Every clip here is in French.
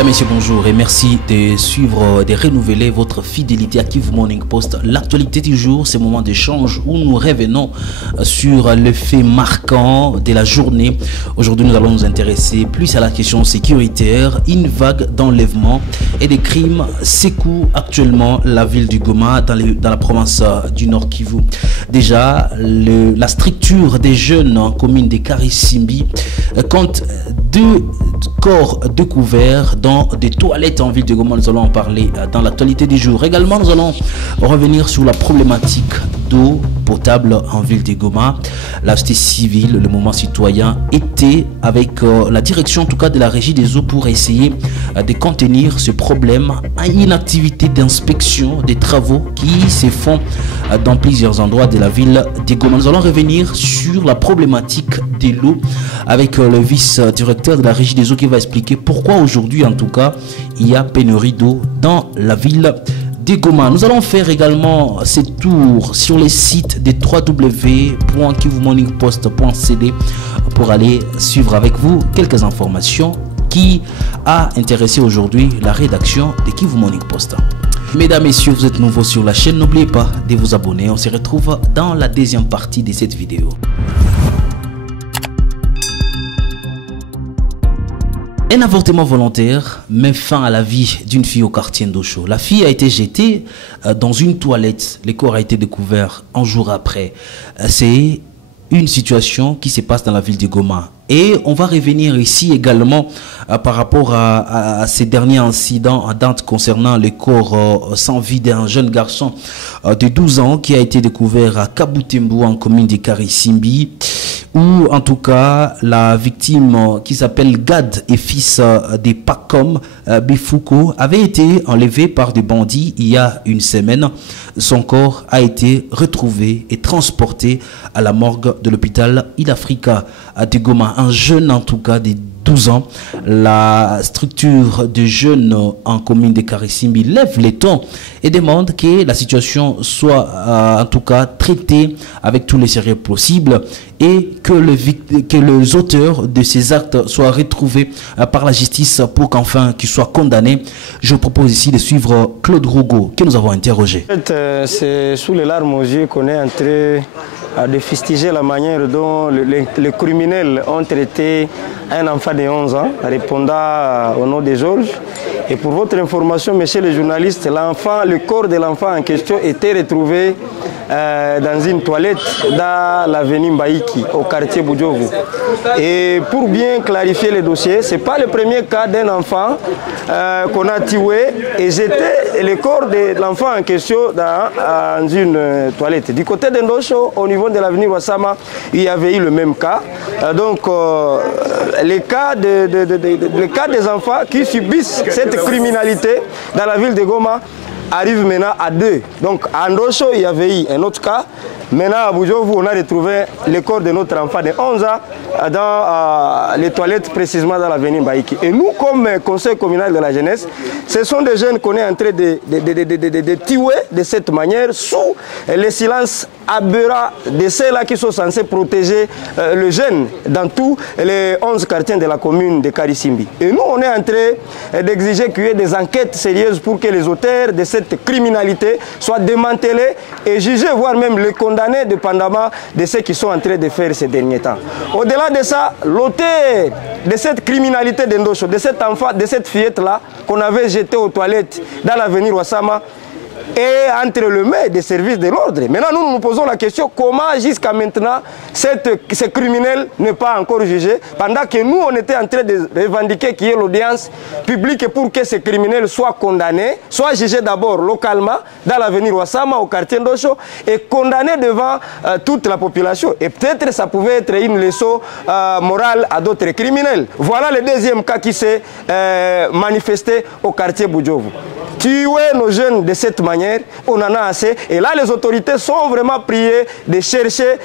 Mesdames, Messieurs, bonjour et merci de suivre, de renouveler votre fidélité à Kivu Morning Post. L'actualité du jour, c'est le moment d'échange où nous revenons sur le fait marquant de la journée. Aujourd'hui, nous allons nous intéresser plus à la question sécuritaire. Une vague d'enlèvement et de crimes secoue actuellement la ville du Goma dans la province du Nord Kivu. Déjà, la structure des jeunes en commune de Karisimbi compte 2 corps découverts dans des toilettes en ville de Goma. Nous allons en parler dans l'actualité du jour. Également, nous allons revenir sur la problématique d'eau potable en ville de Goma. La société civile, le mouvement citoyen était avec la direction en tout cas de la régie des eaux pour essayer de contenir ce problème à une activité d'inspection des travaux qui se font dans plusieurs endroits de la ville de Goma. Nous allons revenir sur la problématique de l'eau avec le vice-directeur de la régie des eaux qui va expliquer pourquoi aujourd'hui en tout cas il y a pénurie d'eau dans la ville de Goma. Nous allons faire également ce tour sur les sites de www.kivumorningpost.cd pour aller suivre avec vous quelques informations qui a intéressé aujourd'hui la rédaction de Kivu Morning Post. Mesdames, Messieurs, vous êtes nouveaux sur la chaîne, n'oubliez pas de vous abonner. On se retrouve dans la deuxième partie de cette vidéo. Un avortement volontaire met fin à la vie d'une fille au quartier Ndosho. La fille a été jetée dans une toilette. Le corps a été découvert un jour après. C'est une situation qui se passe dans la ville de Goma. Et on va revenir ici également par rapport à ces derniers incidents en date concernant le corps sans vie d'un jeune garçon de 12 ans qui a été découvert à Kabutembo en commune de Karisimbi, où en tout cas la victime qui s'appelle Gad et fils de Pakom Bifuko avait été enlevé par des bandits il y a une semaine. Son corps a été retrouvé et transporté à la morgue de l'hôpital Il-Africa de Goma. Un jeune en tout cas de 12 ans. La structure de jeunes en commune de Karisimbi lève les tons et demande que la situation soit en tout cas traitée avec tous les sérieux possibles et que les auteurs de ces actes soient retrouvés par la justice pour qu'enfin qu'ils soient condamnés. Je vous propose ici de suivre Claude Rougo que nous avons interrogé. En fait, c'est sous les larmes aux yeux qu'on est en train de fustiger la manière dont les criminels ont traité un enfant de 11 ans, répondant au nom de Georges. Et pour votre information, messieurs les journalistes, le corps de l'enfant en question était retrouvé dans une toilette dans l'avenue Mbaïki, au quartier Boudjovu. Et pour bien clarifier le dossier, ce n'est pas le premier cas d'un enfant qu'on a tué et jeté le corps de l'enfant en question dans une toilette. Du côté de Ndosho, au niveau de l'avenue Wassama, il y avait eu le même cas. Donc, les cas des enfants qui subissent cette criminalité dans la ville de Goma arrive maintenant à 2. Donc à Ndosho, il y avait eu un autre cas. Maintenant à Boudjovu, on a retrouvé le corps de notre enfant de 11 ans dans les toilettes, précisément dans l'avenue Mbaïki. Et nous, comme conseil communal de la jeunesse, ce sont des jeunes qu'on est en train de tuer de cette manière sous le silence aberrant de ceux-là qui sont censés protéger le jeune dans tous les 11 quartiers de la commune de Karisimbi. Et nous, on est en train d'exiger qu'il y ait des enquêtes sérieuses pour que les auteurs de cette criminalité soient démantelés et jugés, voire même les condamnés dépendamment de ce qu'ils sont en train de faire ces derniers temps. Au-delà de ça, l'auteur de cette criminalité d'Ndosho, de cet enfant, de cette fillette-là, qu'on avait jetée aux toilettes dans l'avenue Wassama, et entre le mains des services de l'ordre. Maintenant, nous nous posons la question, comment jusqu'à maintenant ce criminel n'est pas encore jugé, pendant que nous, on était en train de revendiquer qu'il y ait l'audience publique pour que ce criminel soit condamné, soit jugé d'abord localement, dans l'avenue Wassama, au quartier Ndosho, et condamné devant toute la population. Et peut-être ça pouvait être une leçon morale à d'autres criminels. Voilà le deuxième cas qui s'est manifesté au quartier Boudjovu. tuer nos jeunes de cette manière, on en a assez. Et là, les autorités sont vraiment priées de chercher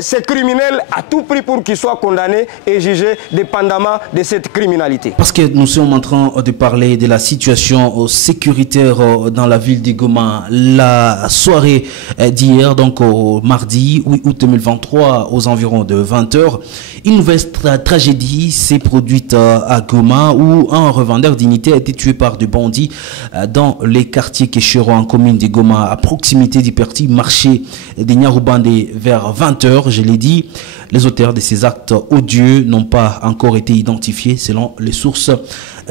ces criminels à tout prix pour qu'ils soient condamnés et jugés dépendamment de cette criminalité. Parce que nous sommes en train de parler de la situation sécuritaire dans la ville de Goma. La soirée d'hier, donc au mardi 8 août 2023, aux environs de 20h, une nouvelle tragédie s'est produite à Goma où un revendeur dignité a été tué par des bandits dans les quartiers Kéchero en commune de Goma, à proximité du petit marché de Nyarubande vers 20h. Je l'ai dit, les auteurs de ces actes odieux n'ont pas encore été identifiés selon les sources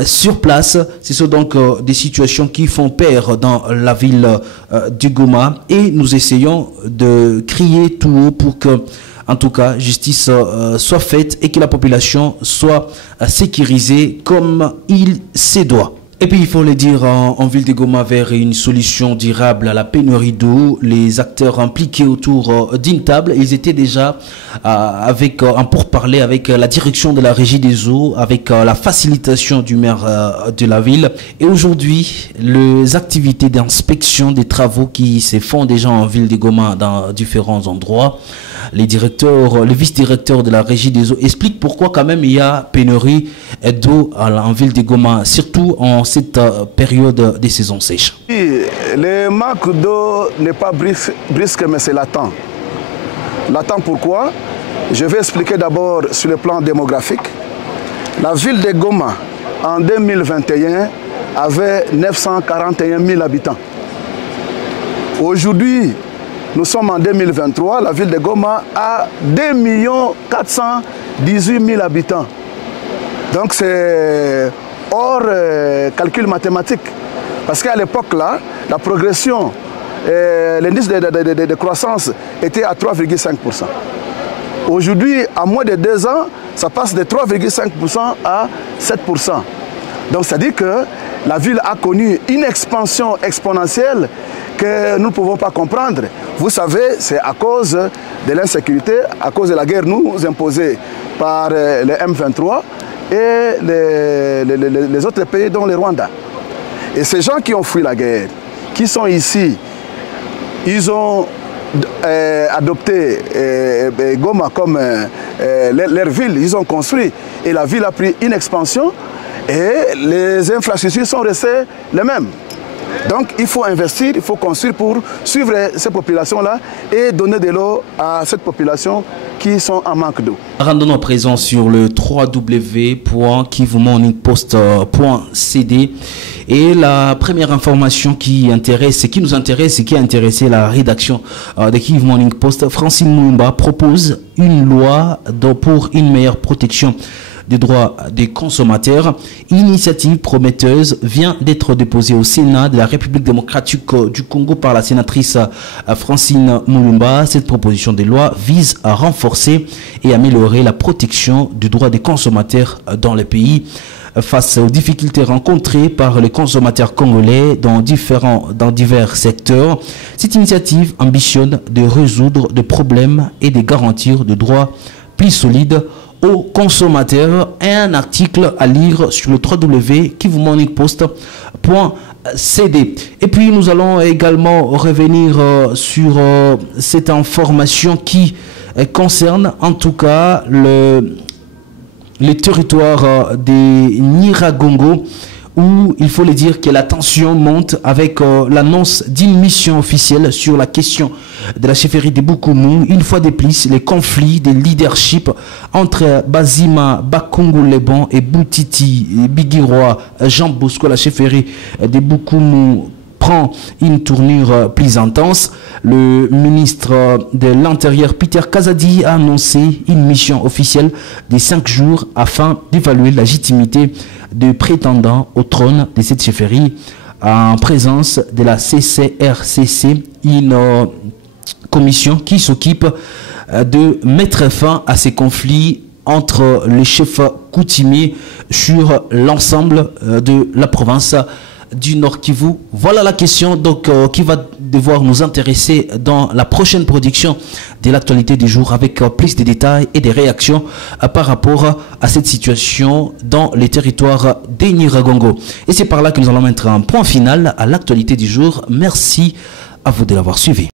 sur place. Ce sont donc des situations qui font peur dans la ville de Goma et nous essayons de crier tout haut pour que, en tout cas, justice soit faite et que la population soit sécurisée comme il se doit. Et puis il faut le dire, en ville de Goma, vers une solution durable à la pénurie d'eau, les acteurs impliqués autour d'une table, ils étaient déjà avec un pourparler avec la direction de la régie des eaux, avec la facilitation du maire de la ville. Et aujourd'hui, les activités d'inspection des travaux qui se font déjà en ville de Goma dans différents endroits, les directeurs, le vice-directeur de la régie des eaux expliquent pourquoi quand même il y a pénurie d'eau en ville de Goma, surtout en cette période de saison sèche. Le manque d'eau n'est pas brusque, mais c'est latent. Latent pourquoi? Je vais expliquer d'abord sur le plan démographique. La ville de Goma, en 2021, avait 941 000 habitants. Aujourd'hui, nous sommes en 2023, la ville de Goma a 2 418 000 habitants. Donc c'est hors calcul mathématique. Parce qu'à l'époque là, la progression, l'indice de croissance était à 3,5%. Aujourd'hui, à moins de 2 ans, ça passe de 3,5% à 7%. Donc c'est-à-dire que la ville a connu une expansion exponentielle que nous ne pouvons pas comprendre. Vous savez, c'est à cause de l'insécurité, à cause de la guerre nous imposée par le M23 et les autres pays, dont le Rwanda. Et ces gens qui ont fui la guerre, qui sont ici, ils ont adopté Goma comme leur ville, ils ont construit et la ville a pris une expansion et les infrastructures sont restées les mêmes. Donc il faut investir, il faut construire pour suivre ces populations-là et donner de l'eau à cette population qui sont en manque d'eau. Rendons-nous à présent sur le www.kivumorningpost.cd et la première information qui nous intéresse et qui a intéressé la rédaction de Kivu Morning Post, Francine Mulumba propose une loi pour une meilleure protection des droits des consommateurs. Une initiative prometteuse vient d'être déposée au Sénat de la République démocratique du Congo par la sénatrice Francine Mulumba. Cette proposition de loi vise à renforcer et améliorer la protection du droit des consommateurs dans le pays face aux difficultés rencontrées par les consommateurs congolais dans divers secteurs. Cette initiative ambitionne de résoudre des problèmes et de garantir des droits plus solides aux consommateurs. Un article à lire sur le www.kivumorningpost.cd. Et puis nous allons également revenir sur cette information qui concerne en tout cas le territoire des Nyiragongo, où il faut le dire que la tension monte avec l'annonce d'une mission officielle sur la question de la chefferie de Bukumu. Une fois de plus, les conflits de leadership entre Bazima Bakungu-Lebon et Boutiti Bigiroi Jean Bosco, la chefferie de Bukumu, prend une tournure plus intense. Le ministre de l'Intérieur, Peter Kazadi, a annoncé une mission officielle de 5 jours afin d'évaluer la légitimité de prétendants au trône de cette chefferie en présence de la CCRCC, une commission qui s'occupe de mettre fin à ces conflits entre les chefs coutumiers sur l'ensemble de la province du Nord Kivu. Voilà la question donc qui va devoir nous intéresser dans la prochaine production de l'actualité du jour avec plus de détails et des réactions par rapport à cette situation dans les territoires des Nyiragongo. Et c'est par là que nous allons mettre un point final à l'actualité du jour. Merci à vous de l'avoir suivi.